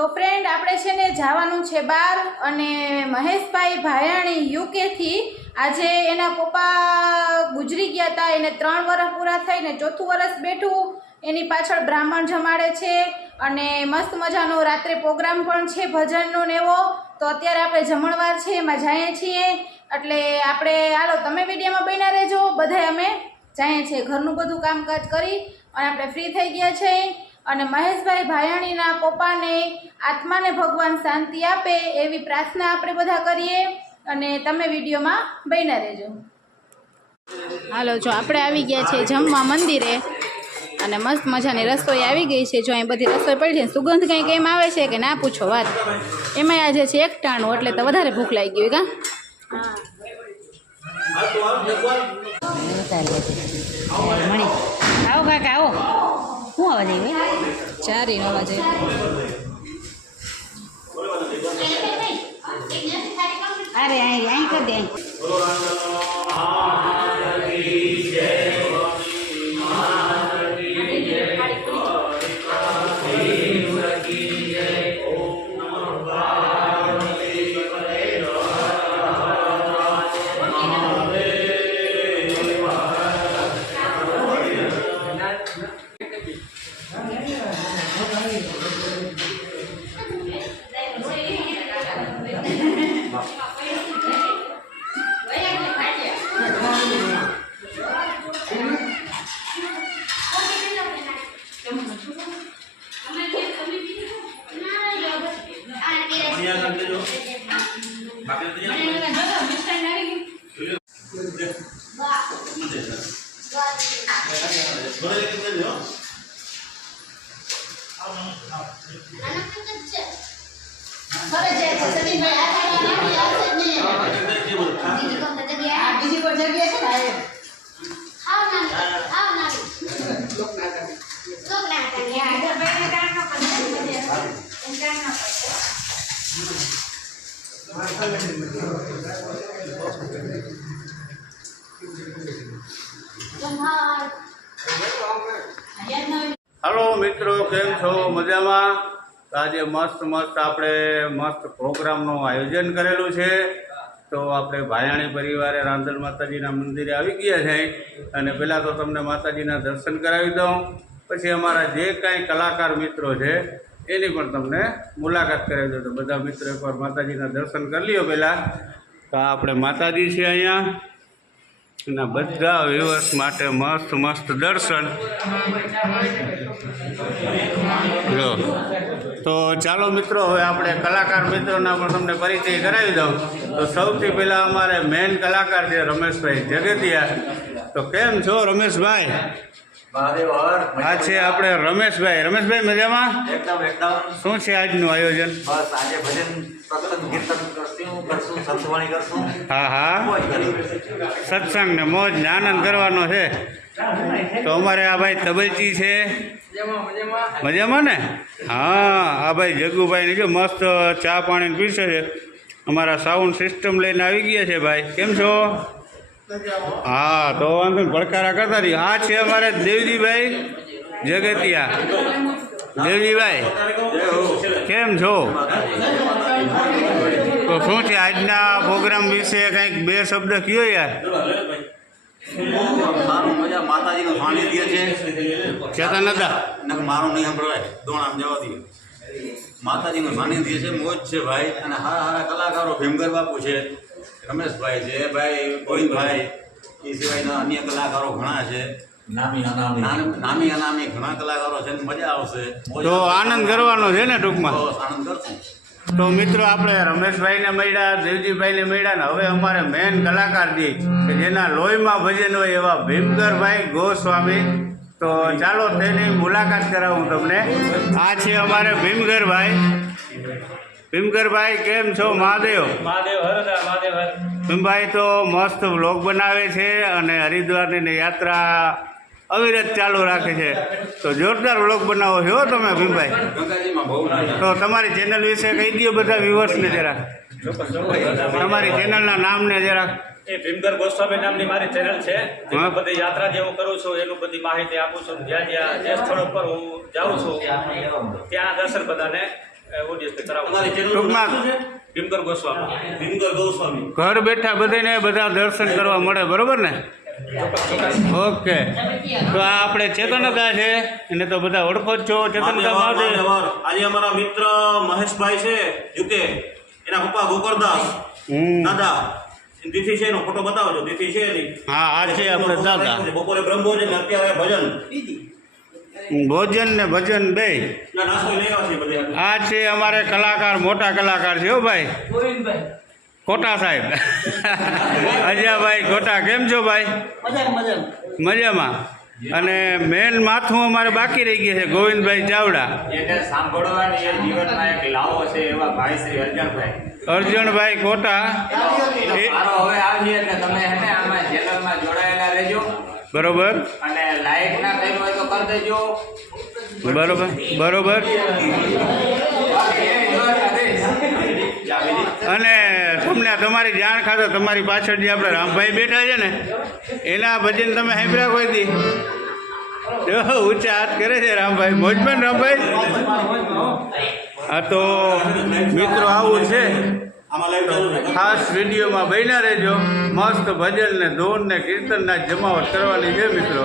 તો ફ્રેન્ડ આપણે છે ને જવાનું છે બહાર અને મહેશભાઈ ભાયાણી યુકેથી આજે એના પપ્પા ગુજરી ગયા હતા, એને 3 વર્ષ પૂરા થઈને 4થું વર્ષ બેઠું, એની પાછળ બ્રાહ્મણ જમાડે છે અને મસ્ત મજાનો રાત્રે પ્રોગ્રામ પણ છે ભજનનો ને એવો. તો અત્યારે આપણે જમણવાર છે એમાં જઈએ છીએ, એટલે આપણે હાલો તમે વિડીયોમાં બન્યા રહેજો. બધાય અમે જઈએ છીએ, ઘરનું બધું કામકાજ કરી અને આપણે ફ્રી થઈ ગયા છે. અને મહેશભાઈ ભાયાણીના પપ્પાને આત્માને ભગવાન શાંતિ આપે એવી પ્રાર્થના આપણે બધા કરીએ અને તમે વિડીયોમાં બન્યા રહેજો. હાલો જો આપણે આવી ગયા છીએ જમવા મંદિરે અને મસ્ત મજાની રસોઈ આવી ગઈ છે. જો અહીં બધી રસોઈ પડી છે, સુગંધ કંઈક એમ આવે છે કે ના પૂછો વાત. એમાં આજે છે એકટાણું, એટલે તો વધારે ભૂખ લાગી ગઈ. આવો કાકા આવો. શું અવાજ આવી? ચારીનો અવાજ અરે અહીં કરી દે. हेलो मित्रों, केम छो? मजामां? आज मस्त मस्त आपणे मस्त प्रोग्रामનું આયોજન કરેલું છે. તો આપણે ભાયાણી પરિવારે રાંધલ માતાજીના મંદિરે આવી ગયા છે અને પહેલાં તો તમને માતાજીના દર્શન કરાવી દઉં, પછી અમારા જે કાંઈ કલાકાર મિત્રો છે એની પણ તમને મુલાકાત કરાવી દઉં. તો બધા મિત્રો એકવાર માતાજીના દર્શન કરી લ્યો પહેલાં. તો આપણે માતાજી છે અહીંયા અને બધા વ્યૂઅર્સ માટે મસ્ત મસ્ત દર્શન. જો તો ચાલો મિત્રો, હવે આપણે કલાકાર મિત્રોના પણ તમને પરિચય કરાવી દઉં. તો સૌથી પહેલાં અમારે મેઇન કલાકાર છે રમેશભાઈ જગતિયા. તો કેમ છો રમેશભાઈ? આ છે આપણે રમેશભાઈ. રમેશભાઈ મજામાં? એકદમ એકદમ. શું છે આજનું આયોજન? બસ આજે ભજન સત્સંગ કીર્તન કરશું, સંતવાણી કરશું. હા હા, સત્સંગ ને મોજ ને આનંદ કરવાનો છે. તો અમારે આ ભાઈ તબલચી છે, મજામાં ને? હા, આ ભાઈ જગ્ગુભાઈ ને જો મસ્ત ચા પાણી પીશે છે. અમારા સાઉન્ડ સિસ્ટમ લઈને આવી ગયા છે. ભાઈ કેમ છો? હા, તો વાંધો ભડકારા કરતા રહી. આ છે અમારે દેવજીભાઈ જગતિયા. દેવજીભાઈ કેમ છો? તો શું છે આજના પ્રોગ્રામ વિશે કંઈક 2 શબ્દ કયો યાર. મારું મજા માતાજીનું સાનિધ્ય છે. કહેતા નતા મારું નહીં સંભળાય, દોણામ જવા દઈએ. માતાજીનું સાનિધ્ય છે, મોજ છે ભાઈ. અને હારા હારા કલાકારો ભીમગર બાપુ છે, રમેશભાઈ છે, ભાઈ ગોવિંદભાઈ, એ સિવાયના અન્ય કલાકારો ઘણા છે. નામી અનામી ઘણા કલાકારો છે. મજા આવશે. તો આનંદ કરવાનો છે ને ટૂંકમાં. આનંદ કરશું. તો મિત્રો આપણે રમેશભાઈને મળ્યા, દેવજીભાઈને મળ્યા ને હવે અમારે મેન કલાકાર જે કે જેના લોહીમાં ભજન હોય એવા ભીમગરભાઈ ગોસ્વામી. તો ચાલો તેની મુલાકાત કરાવું તમને. આ છે અમારે ભીમગરભાઈ. ભીમગરભાઈ કેમ છો? મહાદેવ ભીમભાઈ તો મસ્ત વ્લોગ બનાવે છે અને હરિદ્વારની યાત્રા અવિરત ચાલુ રાખે છે. તો જોરદાર વ્લોગ બનાવો છો તમે ભીમભાઈ. તો તમારી ચેનલ વિશે કહી દો બધા વ્યુઅર્સને જરા, તમારી ચેનલના નામને જરા. એ ભીમગર ગોસ્વામી નામની મારી ચેનલ છે. એમાં બધી યાત્રા જેવું કરું છું એનું બધી માહિતી આપું છું. જ્યાં જ્યાં જે સ્થળો પર હું જાઉં છું ત્યાં દર્શન બધાને ઓડિયન્સને કરાવો તમારી ચેનલ ટૂંકમાં ભીમકર ગોસ્વામી ભીમકર ગોસ્વામી. ઘર બેઠા બધાને બધા દર્શન કરવા મળે, બરોબર ને? ઓકે, તો આ આપણે ચેતનદા છે એને તો બધા ઓળખો જ છો. ચેતનદા મહાદેવ. આજે અમારા મિત્ર મહેશભાઈ છે યુકે, એના પપ્પા ગોકળદાસ દાદા તિથિ છે, એનો ફોટો બતાવજો. તિથિ છે એની. હા, આ છે આપણે દાદા. બપોરે બ્રહ્મભોજન ને અત્યારે ભજન ભોજન ને ભજન બે. ના નાસ્તો લઈ આવ્યા છે બધે. આ છે અમારે કલાકાર, મોટા કલાકાર છે હો ભાઈ, કોટા સાહેબ. અજયભાઈ કોટા, કેમ છો ભાઈ? મજામાં. અને મેન માથું અમારે બાકી રહી ગયા છે ગોવિંદભાઈ ચાવડા. એને સાંભળવાની એ જીવનમાં એક લાવો છે એવા ભાઈ શ્રી અર્જણભાઈ. અર્જુનભાઈ કોટા. એનો સારો હવે આવી એટલે તમે હે ને આમાં ચેનલમાં જોડાયેલા રહેજો. બરોબર અને લાઈક ના કર્યું હોય તો કરી દેજો. બરોબર બરોબર. અને તમને તમારી જાણ ખાતર તમારી પાછળ જે આપણે રામભાઈ બેઠા છે ને એના ભજન તમે સાંભળ્યા કોઈ દી? જો ઊંચા હાથ કરે છે રામભાઈ. મોજમાં રામભાઈ. હા, તો મિત્રો આવું છે. આમાં લાઈવ ચાલુ છે. ખાસ વિડીયોમાં બન્યા રહેજો. મસ્ત ભજન ને ધૂન ને કીર્તનના જમાવટ કરવાની છે મિત્રો.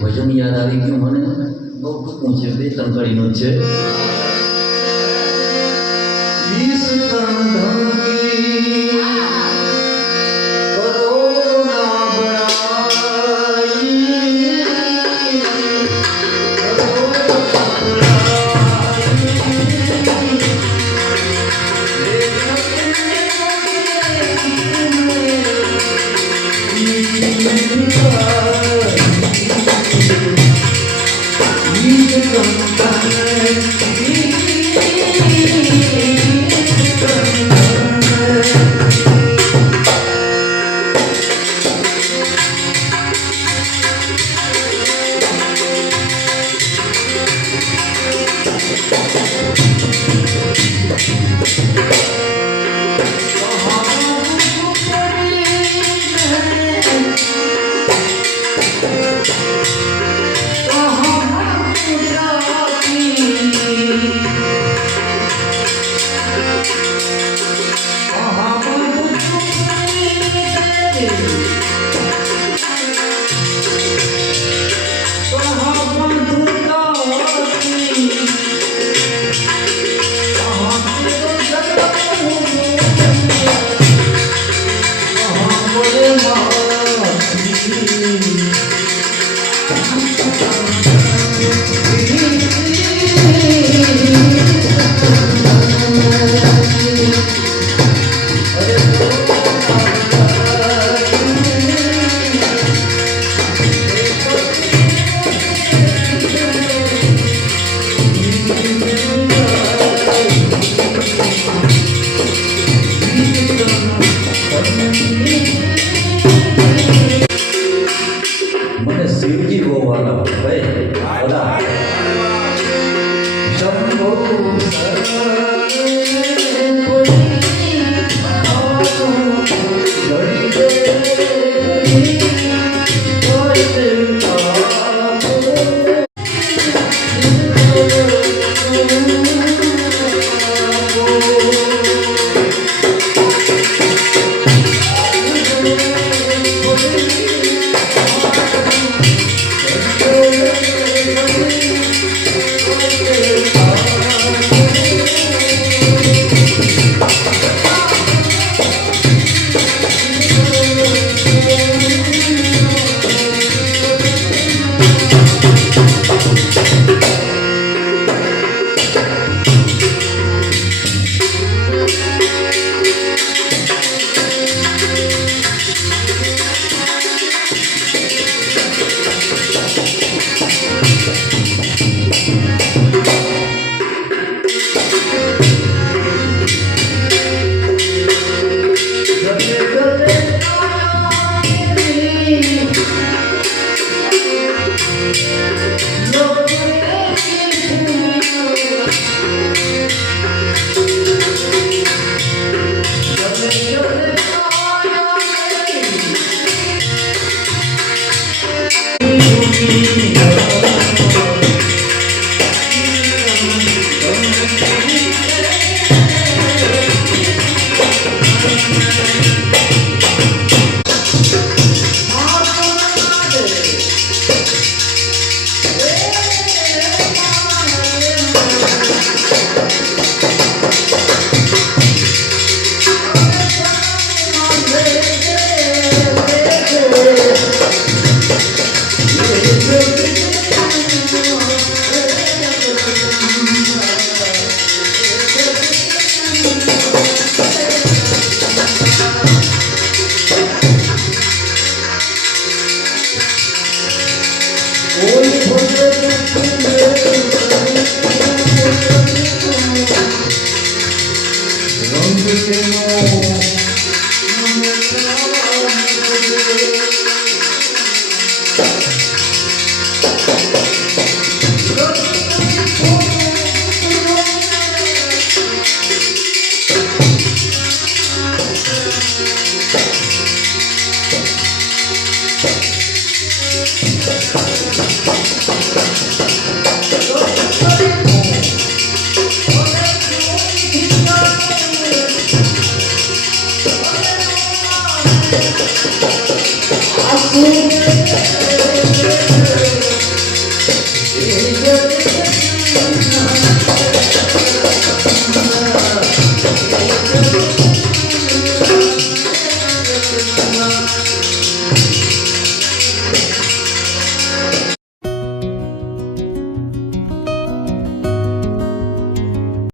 ભજન યાદ આવી ગયું મને, બહુ ટૂંકું છે, 2-3 કડીનું જ છે. વીસ તન ધમકી કરોના મને શિવજી બહુ વાલા ભાઈ બધા શંભો Thank you.